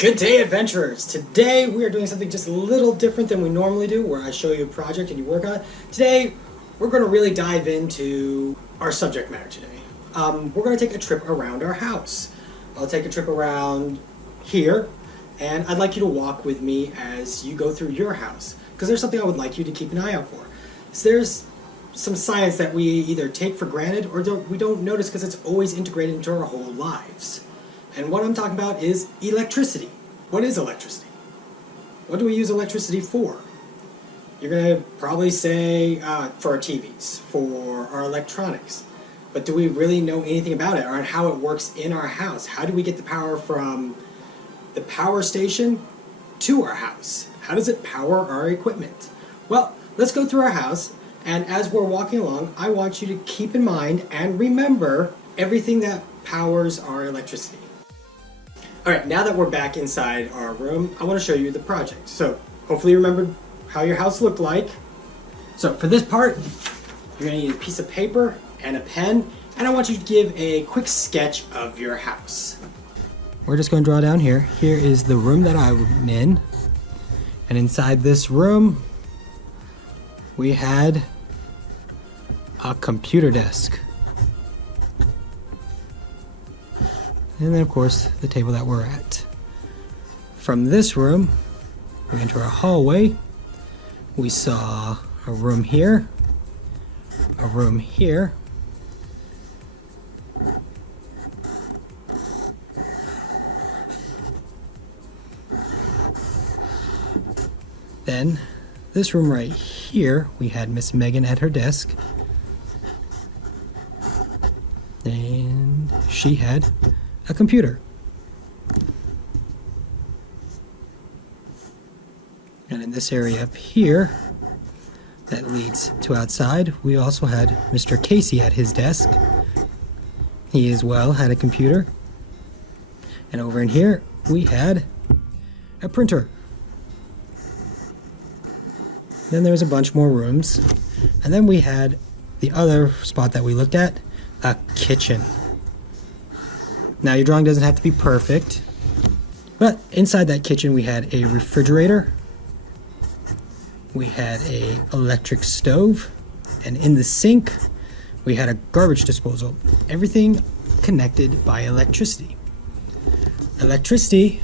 Good day, adventurers! Today we are doing something just a little different than we normally do, where I show you a project and you work on it. Today we're going to really dive into our subject matter today. We're going to take a trip around our house. I'll take a trip around here, and I'd like you to walk with me as you go through your house, because there's something I would like you to keep an eye out for. So there's some science that we either take for granted or we don't notice because it's always integrated into our whole lives. And what I'm talking about is electricity. What is electricity? What do we use electricity for? You're going to probably say for our TVs, for our electronics. But do we really know anything about it or how it works in our house? How do we get the power from the power station to our house? How does it power our equipment? Well, let's go through our house, and as we're walking along, I want you to keep in mind and remember everything that powers our electricity. Alright, now that we're back inside our room, I want to show you the project. So, hopefully you remembered how your house looked like. So, for this part, you're going to need a piece of paper and a pen, and I want you to give a quick sketch of your house. We're just going to draw down here. Here is the room that I'm in, and inside this room, we had a computer desk. And then, of course, the table that we're at. From this room, we enter a hallway. We saw a room here, a room here, then this room right here, we had Miss Megan at her desk, and she had a computer. And in this area up here that leads to outside, we also had Mr. Casey at his desk. He as well had a computer. And over in here we had a printer. Then there's a bunch more rooms. And then we had the other spot that we looked at, a kitchen. Now, your drawing doesn't have to be perfect, but inside that kitchen we had a refrigerator, we had a electric stove, and in the sink we had a garbage disposal. Everything connected by electricity. Electricity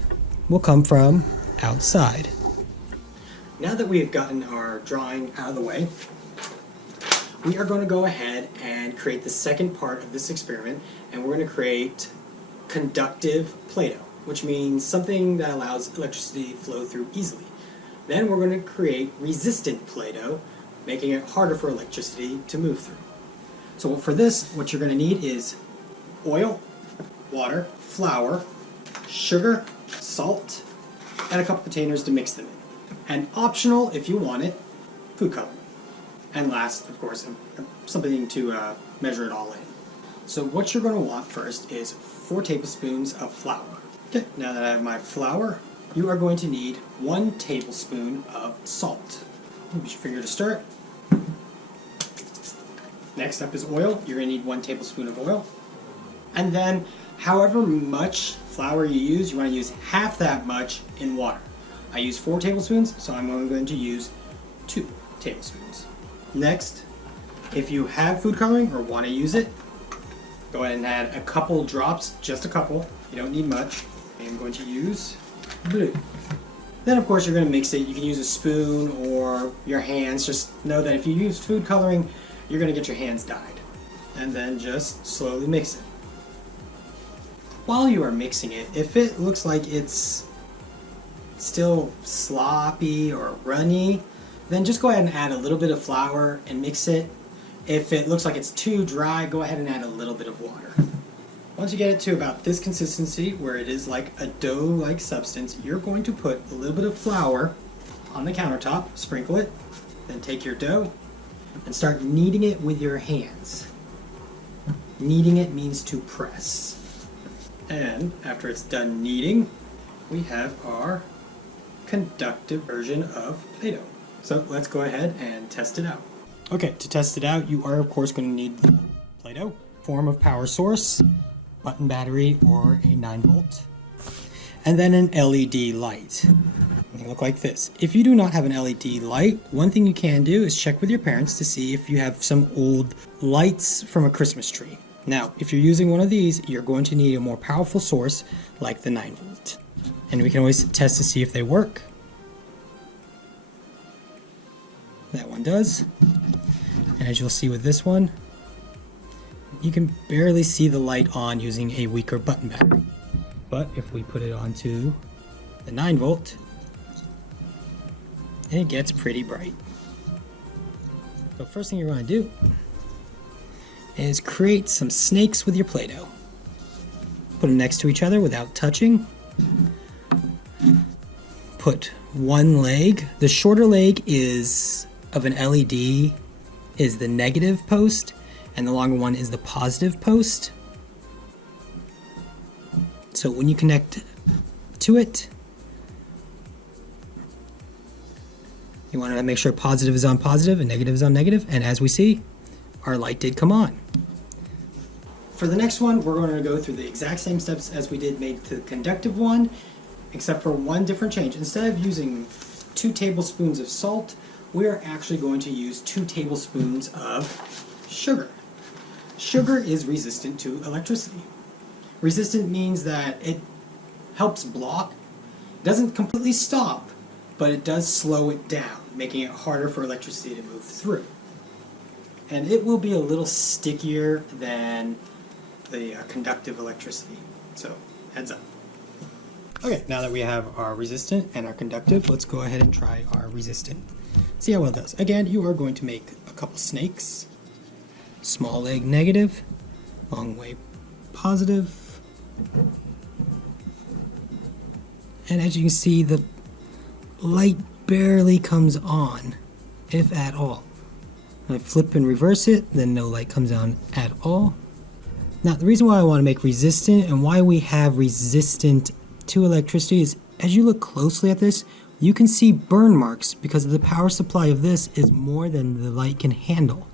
will come from outside. Now that we have gotten our drawing out of the way, we are going to go ahead and create the second part of this experiment, and we're going to create conductive Play-Doh, which means something that allows electricity to flow through easily. Then we're going to create resistant Play-Doh, making it harder for electricity to move through. So for this, what you're going to need is oil, water, flour, sugar, salt, and a couple containers to mix them in. And optional, if you want it, food coloring. And last, of course, something to measure it all in. So what you're going to want first is 4 tablespoons of flour. Okay, now that I have my flour, you are going to need 1 tablespoon of salt. Use your finger to stir it. Next up is oil. You're going to need 1 tablespoon of oil. And then, however much flour you use, you want to use half that much in water. I use 4 tablespoons, so I'm only going to use 2 tablespoons. Next, if you have food coloring or want to use it, go ahead and add a couple drops, just a couple. You don't need much. I'm going to use blue. Then, of course, you're going to mix it. You can use a spoon or your hands. Just know that if you use food coloring, you're going to get your hands dyed. And then just slowly mix it. While you are mixing it, if it looks like it's still sloppy or runny, then just go ahead and add a little bit of flour and mix it. If it looks like it's too dry, go ahead and add a little bit of water. Once you get it to about this consistency, where it is like a dough-like substance, you're going to put a little bit of flour on the countertop, sprinkle it, then take your dough and start kneading it with your hands. Kneading it means to press. And after it's done kneading, we have our conductive version of Play-Doh. So let's go ahead and test it out. Okay, to test it out, you are of course going to need Play-Doh, form of power source, button battery, or a 9 volt. and then an LED light. They look like this. If you do not have an LED light, one thing you can do is check with your parents to see if you have some old lights from a Christmas tree. Now, if you're using one of these, you're going to need a more powerful source like the 9-volt. And we can always test to see if they work. That one does. And as you'll see with this one, you can barely see the light on using a weaker button battery. But if we put it onto the 9-volt, it gets pretty bright. So first thing you're going to do is create some snakes with your Play-Doh. Put them next to each other without touching. Put one leg. The shorter leg is of an LED is the negative post, and the longer one is the positive post. So when you connect to it, you want to make sure positive is on positive and negative is on negative, and as we see, our light did come on. For the next one, we're going to go through the exact same steps as we did made to the conductive one, except for one different change. Instead of using 2 tablespoons of salt, we are actually going to use 2 tablespoons of sugar. Sugar is resistant to electricity. Resistant means that it helps block, doesn't completely stop, but it does slow it down, making it harder for electricity to move through. And it will be a little stickier than the conductive electricity. So, heads up. Okay, now that we have our resistant and our conductive, let's go ahead and try our resistant. See how well it does. Again, you are going to make a couple snakes. Small leg negative, long way positive. And as you can see, the light barely comes on, if at all. I flip and reverse it, then no light comes on at all. Now, the reason why I want to make resistant and why we have resistant to electricity is, as you look closely at this, you can see burn marks because the power supply of this is more than the light can handle.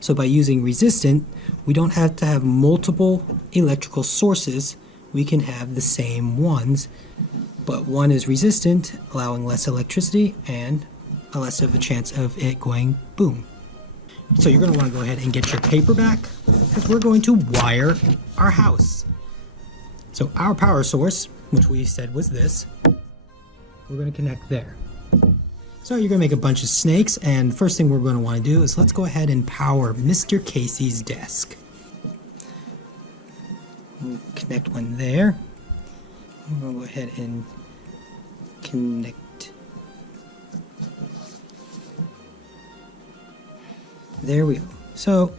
So by using resistant, we don't have to have multiple electrical sources. We can have the same ones, but one is resistant, allowing less electricity and a less of a chance of it going boom. So you're going to want to go ahead and get your paper back because we're going to wire our house. So our power source, which we said was this, we're going to connect there. So you're going to make a bunch of snakes, and the first thing we're going to want to do is let's go ahead and power Mr. Casey's desk. We'll connect one there. We'll go ahead and connect. There we go. So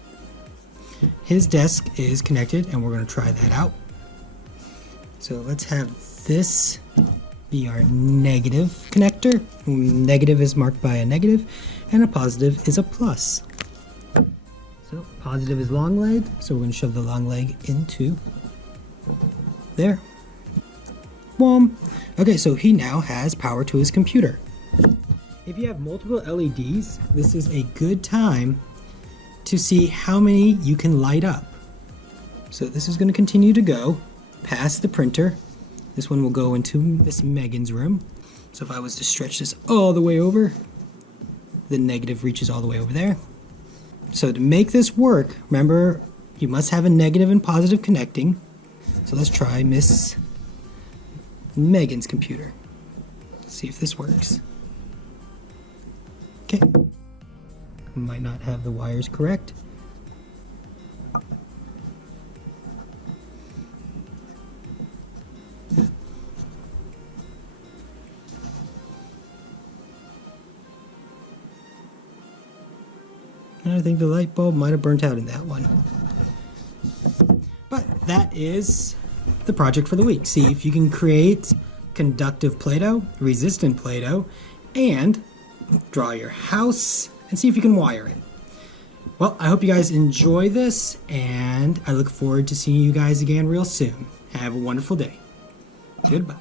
his desk is connected, and we're going to try that out. So let's have this be our negative connector. Negative is marked by a negative, and a positive is a plus. So positive is long leg, so we're going to shove the long leg into there. Boom. Okay, so he now has power to his computer. If you have multiple LEDs, this is a good time to see how many you can light up. So this is going to continue to go past the printer. This one will go into Miss Megan's room. So if I was to stretch this all the way over, the negative reaches all the way over there. So to make this work, remember, you must have a negative and positive connecting. So let's try Miss Megan's computer. See if this works. Okay. Might not have the wires correct. I think the light bulb might have burnt out in that one. But that is the project for the week. See if you can create conductive Play-Doh, resistant Play-Doh, and draw your house and see if you can wire it. Well, I hope you guys enjoy this, and I look forward to seeing you guys again real soon. Have a wonderful day. Goodbye.